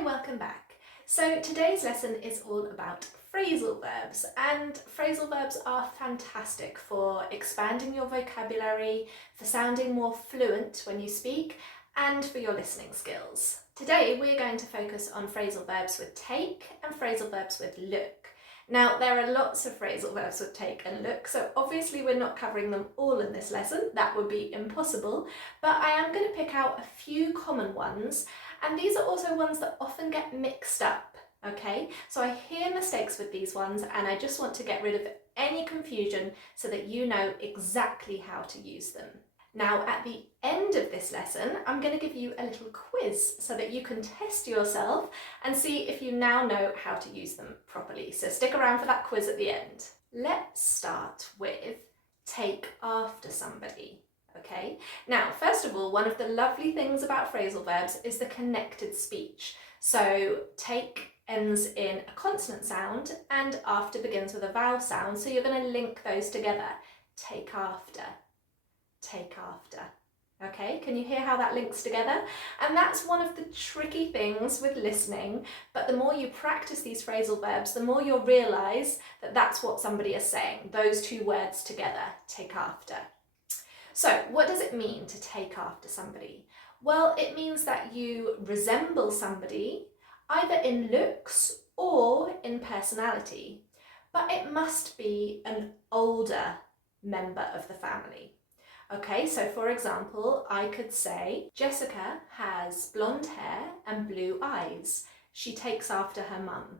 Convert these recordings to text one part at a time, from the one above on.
and welcome back. So today's lesson is all about phrasal verbs, and phrasal verbs are fantastic for expanding your vocabulary, for sounding more fluent when you speak, and for your listening skills. Today we're going to focus on phrasal verbs with take and phrasal verbs with look. Now there are lots of phrasal verbs with take and look, so obviously we're not covering them all in this lesson, that would be impossible, but I am going to pick out a few common ones, and these are also ones that often get mixed up, okay? So I hear mistakes with these ones and I just want to get rid of any confusion so that you know exactly how to use them. Now at the end of this lesson, I'm going to give you a little quiz so that you can test yourself and see if you now know how to use them properly. So stick around for that quiz at the end. Let's start with take after somebody. Okay, now first of all, one of the lovely things about phrasal verbs is the connected speech. So take ends in a consonant sound and after begins with a vowel sound, so you're going to link those together. Take after, take after. Okay, can you hear how that links together? And that's one of the tricky things with listening, but the more you practice these phrasal verbs, the more you'll realise that that's what somebody is saying, those two words together, take after. So what does it mean to take after somebody? Well, it means that you resemble somebody either in looks or in personality, but it must be an older member of the family. Okay, so for example, I could say, Jessica has blonde hair and blue eyes. She takes after her mum.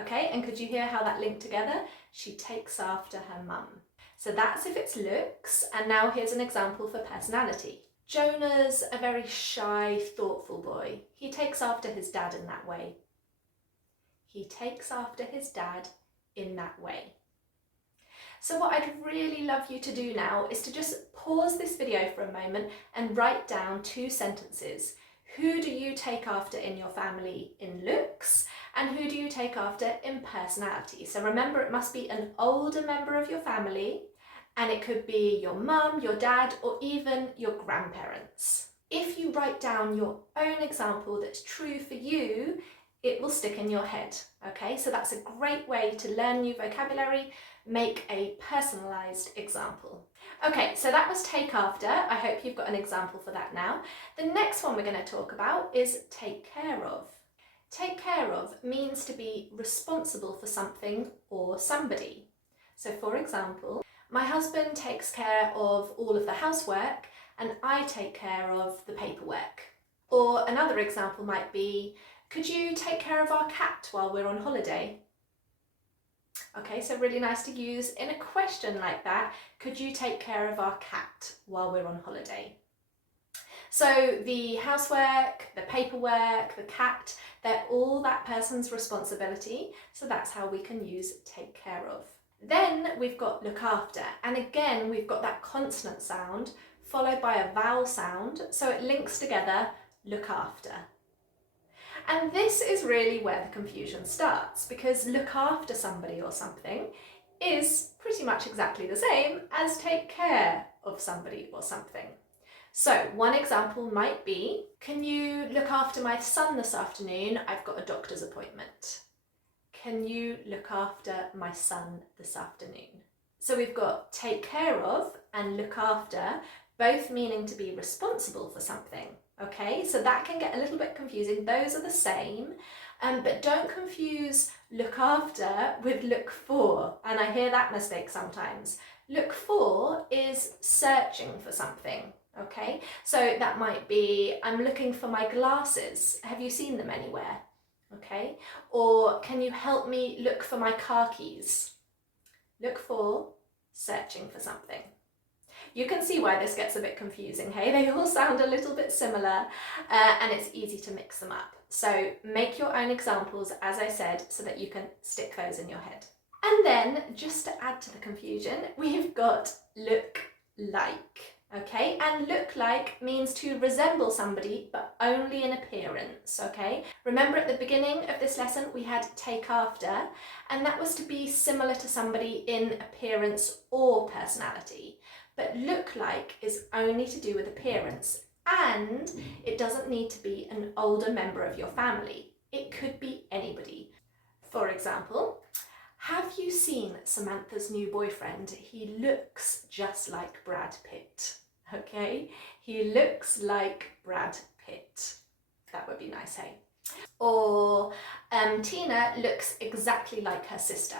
Okay, and could you hear how that linked together? She takes after her mum. So that's if it's looks, and now here's an example for personality. Jonah's a very shy, thoughtful boy. He takes after his dad in that way. He takes after his dad in that way. So what I'd really love you to do now is to just pause this video for a moment and write down two sentences. Who do you take after in your family in looks, and who do you take after in personality? So remember, it must be an older member of your family, and it could be your mum, your dad, or even your grandparents. If you write down your own example that's true for you, it will stick in your head, okay? So that's a great way to learn new vocabulary, make a personalised example. Okay, so that was take after. I hope you've got an example for that now. The next one we're going to talk about is take care of. Take care of means to be responsible for something or somebody. So for example, my husband takes care of all of the housework and I take care of the paperwork. Or another example might be, could you take care of our cat while we're on holiday? Okay, so really nice to use in a question like that. Could you take care of our cat while we're on holiday? So the housework, the paperwork, the cat, they're all that person's responsibility. So that's how we can use take care of. Then we've got look after, and again we've got that consonant sound followed by a vowel sound, so it links together, look after. And this is really where the confusion starts, because look after somebody or something is pretty much exactly the same as take care of somebody or something. So one example might be, can you look after my son this afternoon? I've got a doctor's appointment. Can you look after my son this afternoon? So we've got take care of and look after, both meaning to be responsible for something. Okay, so that can get a little bit confusing. Those are the same, but don't confuse look after with look for. And I hear that mistake sometimes. Look for is searching for something. Okay, so that might be, I'm looking for my glasses. Have you seen them anywhere? Okay, or can you help me look for my car keys? Look for, searching for something. You can see why this gets a bit confusing, hey? They all sound a little bit similar and it's easy to mix them up. So make your own examples, as I said, so that you can stick those in your head. And then, just to add to the confusion, we've got look like. Okay, and look like means to resemble somebody, but only in appearance, okay? Remember at the beginning of this lesson, we had take after, and that was to be similar to somebody in appearance or personality. But look like is only to do with appearance, and it doesn't need to be an older member of your family. It could be anybody. For example, have you seen Samantha's new boyfriend? He looks just like Brad Pitt. Okay, he looks like Brad Pitt. That would be nice, hey? Or Tina looks exactly like her sister.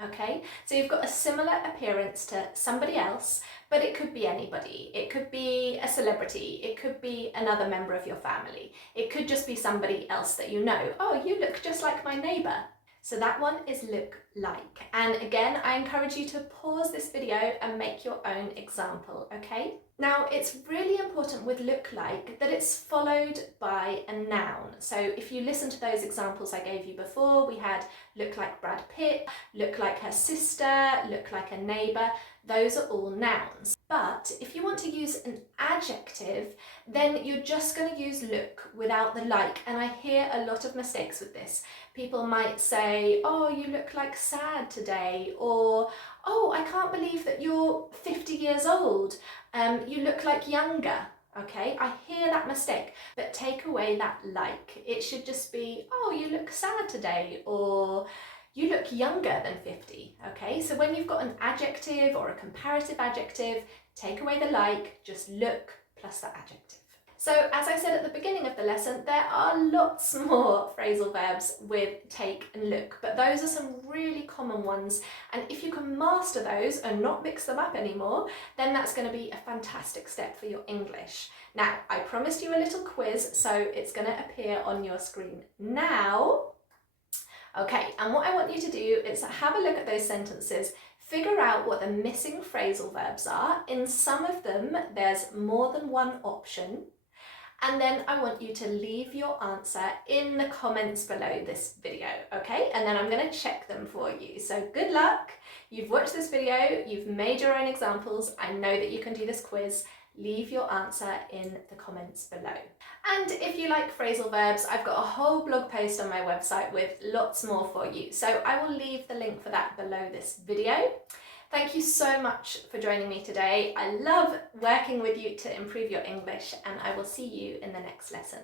Okay, so you've got a similar appearance to somebody else, but it could be anybody. It could be a celebrity. It could be another member of your family. It could just be somebody else that you know. Oh, you look just like my neighbour. So that one is look like. And again, I encourage you to pause this video and make your own example, okay? Now, it's really important with look like that it's followed by a noun. So if you listen to those examples I gave you before, we had look like Brad Pitt, look like her sister, look like a neighbour. Those are all nouns. But if you want to use an adjective, then you're just going to use look without the like. And I hear a lot of mistakes with this. People might say, oh, you look like sad today, or oh, I can't believe that you're 50 years old. You look like younger. Okay, I hear that mistake, but take away that like. It should just be, oh, you look sad today, or you look younger than 50, okay? So when you've got an adjective or a comparative adjective, take away the like, just look plus the adjective. So as I said at the beginning of the lesson, there are lots more phrasal verbs with take and look, but those are some really common ones. And if you can master those and not mix them up anymore, then that's going to be a fantastic step for your English. Now, I promised you a little quiz, so it's going to appear on your screen now. Okay, and what I want you to do is have a look at those sentences, figure out what the missing phrasal verbs are. In some of them, there's more than one option. And then I want you to leave your answer in the comments below this video, okay? And then I'm going to check them for you. So good luck. You've watched this video, you've made your own examples. I know that you can do this quiz. Leave your answer in the comments below. And if you like phrasal verbs, I've got a whole blog post on my website with lots more for you. So I will leave the link for that below this video. Thank you so much for joining me today. I love working with you to improve your English, and I will see you in the next lesson.